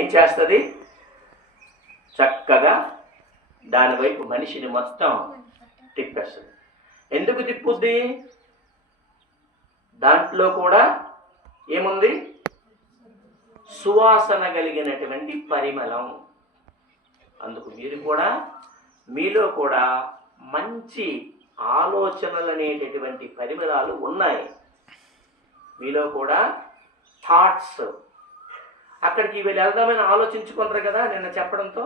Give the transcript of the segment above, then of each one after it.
ఏం చేస్తుంది? చక్కగా దానివైపు మనిషిని మొత్తం తిప్పేస్తుంది. ఎందుకు తిప్పుద్ది? దాంట్లో కూడా ఏముంది? సువాసన కలిగినటువంటి పరిమళం. అందుకు మీరు కూడా మీలో కూడా మంచి ఆలోచనలు అనేటటువంటి పరిమళాలు ఉన్నాయి. మీలో కూడా థాట్స్, అక్కడికి వీళ్ళు వెళ్దామని ఆలోచించుకుంటారు కదా నిన్న చెప్పడంతో,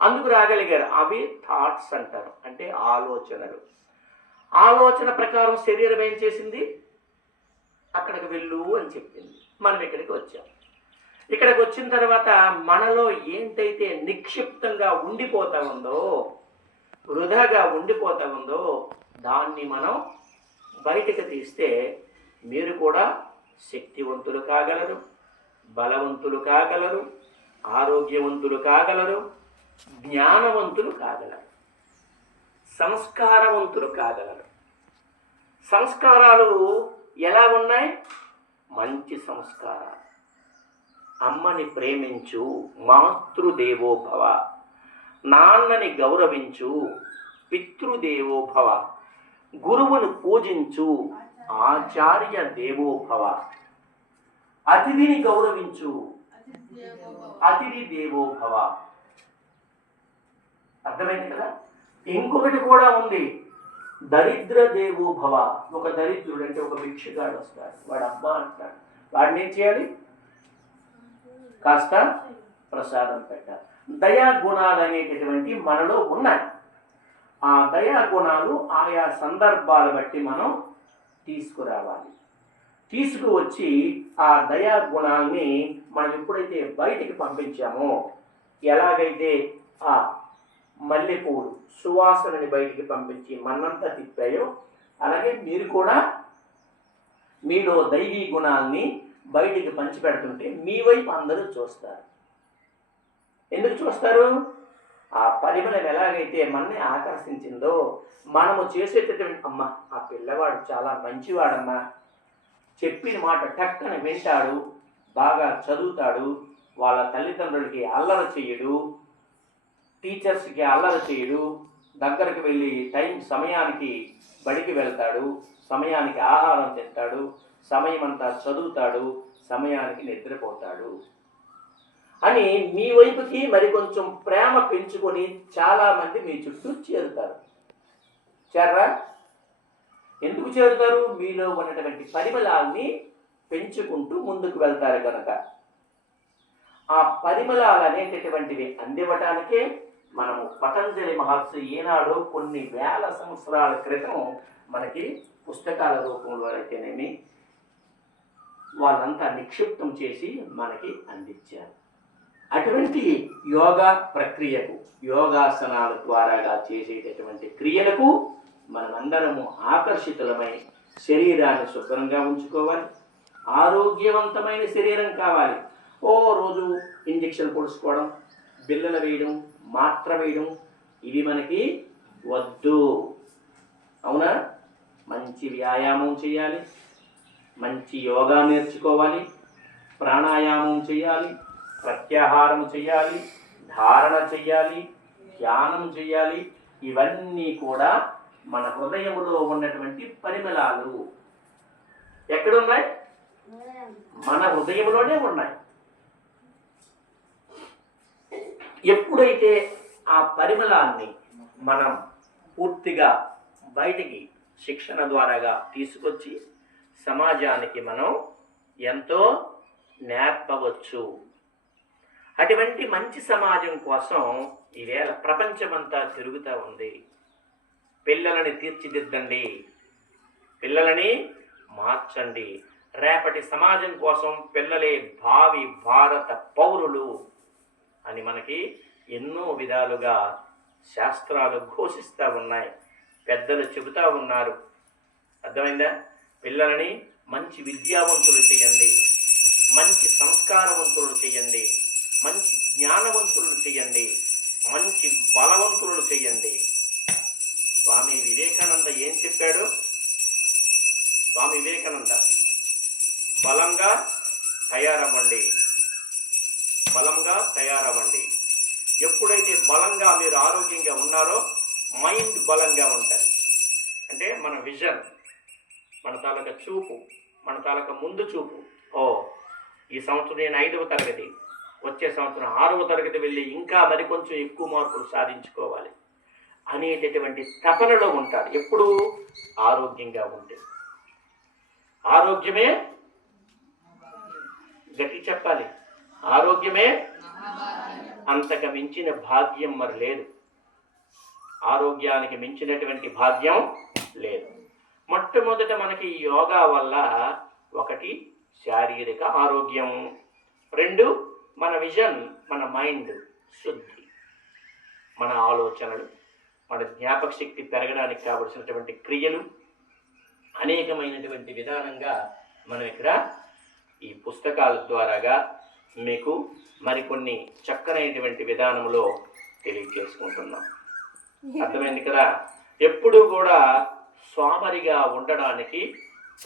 అందుకు రాగలిగారు. అవి థాట్స్ అంటారు, అంటే ఆలోచనలు. ఆలోచన ప్రకారం శరీరం ఏం చేసింది? అక్కడికి వెళ్ళు అని చెప్పింది. మనం ఇక్కడికి వచ్చాం. ఇక్కడికి వచ్చిన తర్వాత మనలో ఏంటైతే నిక్షిప్తంగా ఉండిపోతా ఉందో, వృధాగా ఉండిపోతా ఉందో, దాన్ని మనం బయటకు తీస్తే మీరు కూడా శక్తివంతులు కాగలరు, బలవంతులు కాగలరు, ఆరోగ్యవంతులు కాగలరు, జ్ఞానవంతులు కాగలరు, సంస్కారవంతులు కాగలరు. సంస్కారాలు ఎలా ఉన్నాయి? మంచి సంస్కారాలు. అమ్మని ప్రేమించు, మాతృదేవోభవ. నాన్నని గౌరవించు, పితృదేవోభవ. గురువును పూజించు, ఆచార్య దేవోభవ. అతిథిని గౌరవించు, అతిథి దేవోభవ. అర్థమైంది కదా? ఇంకొకటి కూడా ఉంది, దరిద్ర దేవోభవ. ఒక దరిద్రుడు అంటే ఒక భిక్షగాడు వస్తాడు, వాడు అబ్బా అంటాడు, వాడిని ఏం చేయాలి? కాస్త ప్రసాదం పెట్టాలి. దయా గుణాలు అనేటటువంటి మనలో ఉన్నాయి. ఆ దయా గుణాలు ఆయా సందర్భాలు బట్టి మనం తీసుకురావాలి. తీసుకువచ్చి ఆ దయా గుణాలని మనం ఎప్పుడైతే బయటికి పంపించామో, ఎలాగైతే ఆ మల్లెపూలు సువాసనని బయటికి పంపించి మన్నంతా తిప్పాయో, అలాగే మీరు కూడా మీలో దైవీ గుణాలని బయటికి పంచిపెడుతుంటే మీ వైపు అందరూ చూస్తారు. ఎందుకు చూస్తారు? ఆ పరిమళం ఎలాగైతే మనని ఆకర్షించిందో, మనము చేసేటటువంటి అమ్మ ఆ పిల్లవాడు చాలా మంచివాడమ్మా, చెప్పిన మాట టక్కన వింటాడు, బాగా చదువుతాడు, వాళ్ళ తల్లిదండ్రులకి అల్లరి చేయడు, టీచర్స్కి అల్లరి చేయడు, దగ్గరకు వెళ్ళి సమయానికి బడికి వెళ్తాడు, సమయానికి ఆహారం తింటాడు, సమయం అంతా చదువుతాడు, సమయానికి నిద్రపోతాడు అని మీ వైపుకి మరి కొంచెం ప్రేమ పెంచుకొని చాలామంది మీ చుట్టూ చేరుతారు. చేరరా? ఎందుకు చేరుతారు? మీలో ఉన్నటువంటి పరిమళాల్ని పెంచుకుంటూ ముందుకు వెళ్తారు కనుక. ఆ పరిమళాలు అనేటటువంటివి అందివ్వటానికే మనము పతంజలి మహర్షి ఈనాడు కొన్ని వేల సంవత్సరాల క్రితం మనకి పుస్తకాల రూపంలో అయితేనేమి వాళ్ళంతా నిక్షిప్తం చేసి మనకి అందించారు. అటువంటి యోగా ప్రక్రియకు, యోగాసనాల ద్వారాగా చేసేటటువంటి క్రియలకు మనమందరము ఆకర్షితులమై శరీరాన్ని శుభ్రంగా ఉంచుకోవాలి. ఆరోగ్యవంతమైన శరీరం కావాలి. రోజు ఇంజెక్షన్ పొడుచుకోవడం, బిళ్ళలు వేయడం, మాత్ర వేయడం, ఇవి మనకి వద్దు. అవునా? మంచి వ్యాయామం చేయాలి, మంచి యోగా నేర్చుకోవాలి, ప్రాణాయామం చేయాలి, ప్రత్యాహారం చేయాలి, ధారణ చేయాలి, ధ్యానం చేయాలి. ఇవన్నీ కూడా మన హృదయంలో ఉన్నటువంటి పరిమళాలు. ఎక్కడున్నాయి? మన హృదయంలోనే ఉన్నాయి. ఎప్పుడైతే ఆ పరిమళాన్ని మనం పూర్తిగా బయటికి శిక్షణ ద్వారాగా తీసుకొచ్చి సమాజానికి మనం ఎంతో నేర్పవచ్చు. అటువంటి మంచి సమాజం కోసం ఈవేళ ప్రపంచమంతా తిరుగుతూ ఉంది. పిల్లలని తీర్చిదిద్దండి, పిల్లలని మార్చండి. రేపటి సమాజం కోసం పిల్లలే భావి భారత పౌరులు అని మనకి ఎన్నో విధాలుగా శాస్త్రాలు ఘోషిస్తూ ఉన్నాయి, పెద్దలు చెబుతూ ఉన్నారు. అర్థమైందా? పిల్లలని మంచి విద్యావంతులు చేయండి, మంచి సంస్కారవంతులు చేయండి, మంచి జ్ఞానవంతులు చేయండి, మంచి బలవంతులు చేయండి. స్వామి వివేకానంద ఏం చెప్పాడు? స్వామి వివేకానంద బలంగా తయారవ్వండి, బలంగా తయారవ్వండి. ఎప్పుడైతే బలంగా మీరు ఆరోగ్యంగా ఉన్నారో మైండ్ బలంగా ఉంటుంది. అంటే మన విజన్, మన తాలూకా చూపు, మన తాలూకా ముందు చూపు, ఓ ఈ సంవత్సరం నేను 5వ తరగతి, వచ్చే సంవత్సరం 6వ తరగతి వెళ్ళి ఇంకా మరికొంచెం ఎక్కువ మార్కులు సాధించుకోవాలి అనేటటువంటి తపనలో ఉంటారు. ఎప్పుడు ఆరోగ్యంగా ఉంటే. ఆరోగ్యమే, గట్టి చెప్పాలి, ఆరోగ్యమే అంతకు మించిన భాగ్యం మరి లేదు. ఆరోగ్యానికి మించినటువంటి భాగ్యం లేదు. మొట్టమొదట మనకి యోగా వల్ల ఒకటి శారీరక ఆరోగ్యం, 2 మన విజన్, మన మైండ్ శుద్ధి, మన ఆలోచనలు, మన జ్ఞాపక శక్తి పెరగడానికి కావలసినటువంటి క్రియలు అనేకమైనటువంటి విధానంగా మనం ఇక్కడ ఈ పుస్తకాల ద్వారాగా మీకు మరికొన్ని చక్కనైనటువంటి విధానంలో తెలియజేసుకుంటున్నాం. అర్థమైంది కదా? ఎప్పుడు కూడా సోమరిగా ఉండడానికి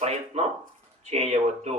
ప్రయత్నం చేయవద్దు.